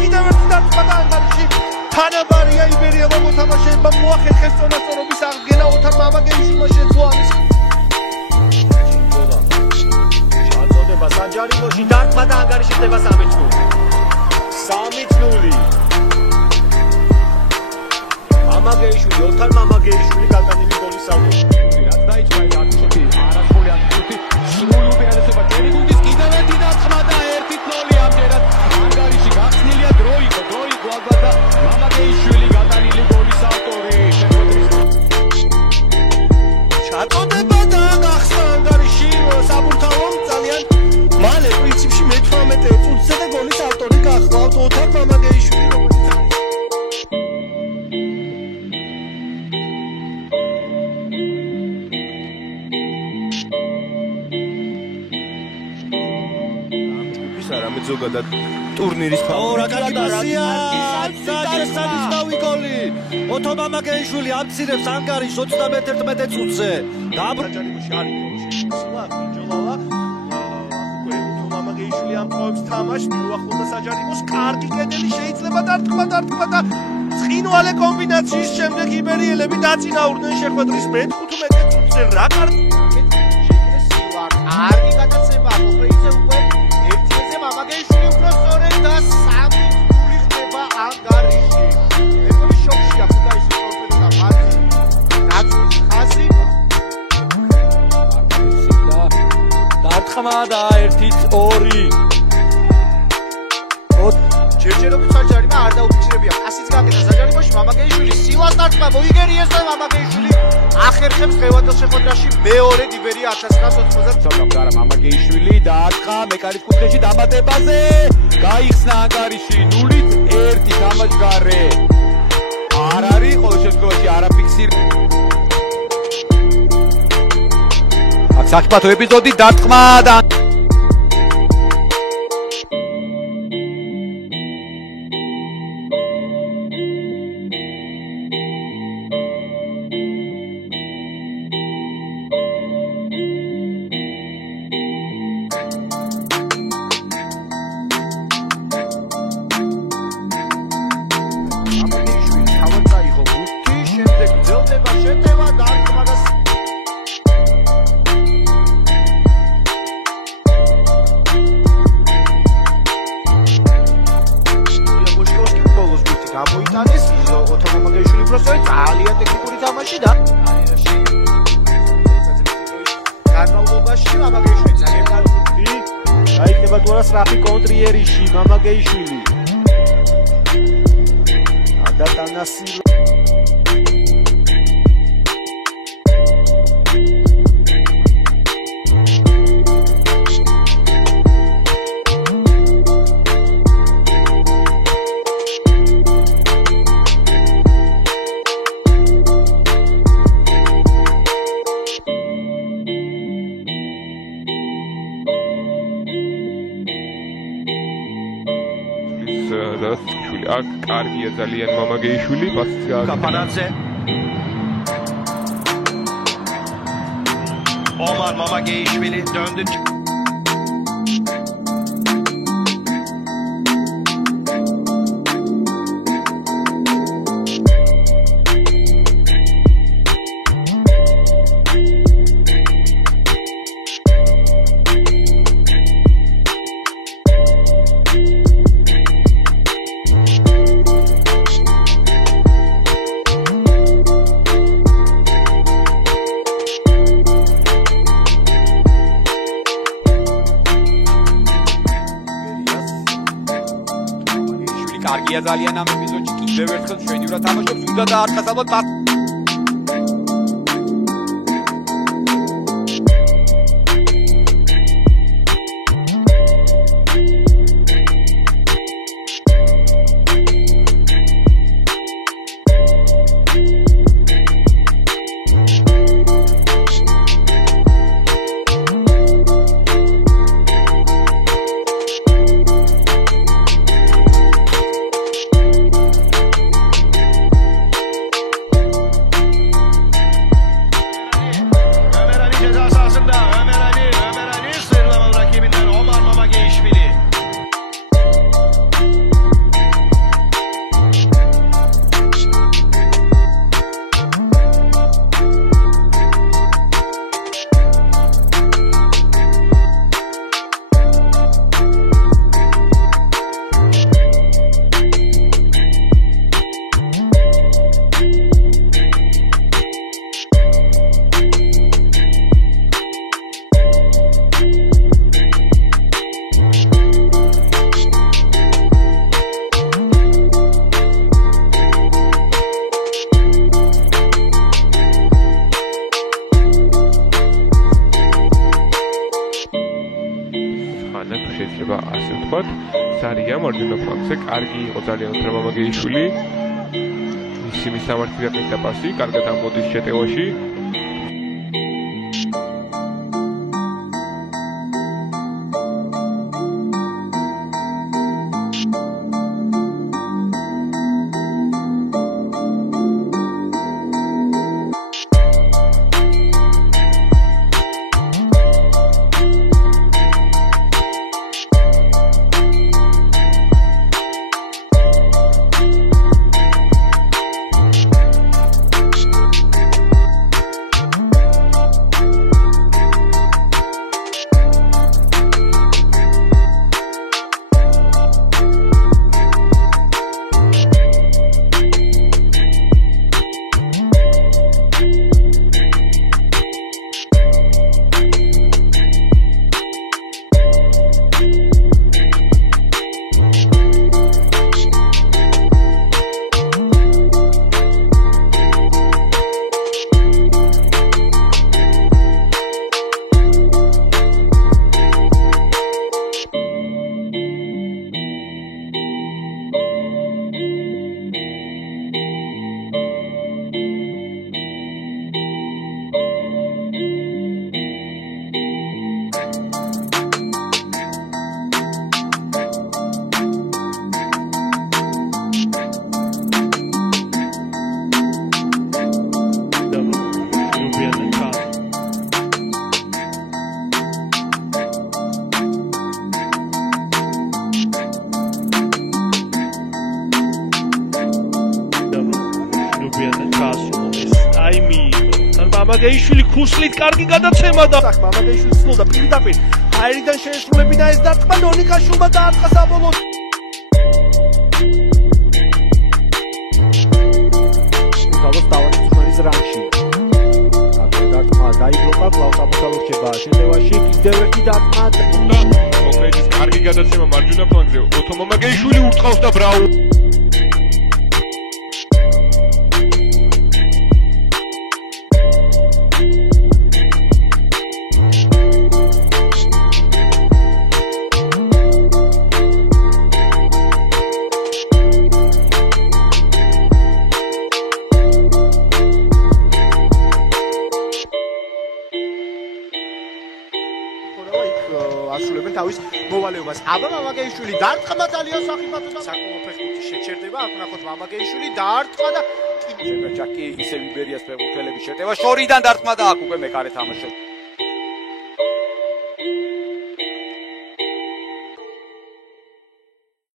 კიდევ ერთი დარტყმა და ანგარიში თანაბარია იბერია მოთამაშეებმა მოახერხეს წონასწორობის აღდგენა ოთარ მამაგეიშვილმა შეძლო ამის ჩაწოდება საჯარიმოში დარტყმა და ანგარიში ხდება 3-0 მამაგეიშვილი ოთარ მამაგეიშვილი გაგანილი გოლის ავტორი რაც დაიწყო აქ არასრული აქტივი სრული უპირატესობა ჯერიგუნდის კიდევ ერთი დარტყმა და 1-0 ამჯერად ანგარიში გახსნილია დრო იყო ალბათ და მამაგეიშვილი გაგანილი გოლის ავტორი ჩაწოდება და გახსნა ანგარიში საბურთალომ ძალიან მალე პრინციპში მე-18 წუთზე და გოლის ავტორი გახლავთ ოთარ მამაგეიშვილი რამე ზოგადად ტურნირის ფავორიტია საჯარიმოში გოლი ოთარ მამაგეიშვილი ამცირებს ანგარიშს 31 წუთზე დაბრუნებული არის სულა ჯოლავა ოთარ მამაგეიშვილი ამწოვებს თამაშს მიუახლოვდა საჯარიმოს კარგი კედელი შეიძლება დარტყმა და ცხინვალე კომბინაციის შემდეგ იბერიელები დაწინაურდნენ შეხვედრის მე-15 წუთზე რა კარგი გადაცემა მოხდა უკვე მამაგეიშვილი უფრო სწორედ და 3-0 ხდება ანგარიში. ეს შოქშია ქუთაისის პროფესორა მარტინ დაწვის ხაზი. დარტყმა და 1-2. ჯერჯერობით საჯარიმა არ დაუფიქსირებია. ასიც გაკეთა საჯარიმოში მამაგეიშვილი სილას დარტყმა მოიგერიეს და მამაგეიშვილი ახერხებს დღევანდელ შეხვედრაში მეორედ იბერია 1990 არა მამაგეიშვილი დაარტყა მეკარის კუთხეში დამატებაზე გაიხსნა ანგარიში 0-1 თამაშგარე არ არის ყოველ შემთხვევაში არაფიქსირ აქ საკითხო ეპიზოდი დარტყმა და გამოიტანეს ოთარ მამაგეიშვილი პროსტოი ძალიან ტექნიკური თამაში და განმავლობაში მამაგეიშვილი ძალიან კარგი გაიქნება თორა სწრაფი კონტრიერიში მამაგეიშვილი ადატანასი აქ კარგია ძალიან მამაგეიშვილი კაფანაძე ომარ მამაგეიშვილი döndü კარგია ძალიან ამ ეპიზოდში კიდევ ერთხელ შვედიურად თამაშობს უნდა დაარტყას ალბათ ვთქვათ. სარია მარჯვენა ფლანგზე, კარგი იყო ძალიან უთრა მამაგეიშვილი. მისი მისამართი გაყიდა პასი, კარგად ამოდის შეტევაში. მამაგეიშვილი ქუსლით კარგი გადაცემა და მამაგეიშვილი სულდა პირდაპირ აერიდან შეესრულებინა ეს დარტყმა ნონიკაშვილმა დაარტყა საბოლოოდ. გალოს დავაწყო ხოლის რამში. დარტყმა დაიბრუნდა, კვლავ საბოლოოდ რჩება შეტევაში, კიდევ ერთი დარტყმა. კონკრეტის კარგი გადაცემა მარჯვენა ფლანგზე, ოთო მამაგეიშვილი ურტყავს და ბრაუ. ასრულებენ თავის მოვალეობას. აბა მამაგეიშვილი დარტყმა ძალიან სახიფათო და საკმაოდ ფეხბურთი შეჩერდება. აქ ნახოთ მამაგეიშვილი დარტყმა და კიდევ ჯაკი ისე იბერიას ფეხბურთელების შეტევა შორიდან დარტყმა და აქ უკვე მეკარე თამაშობს.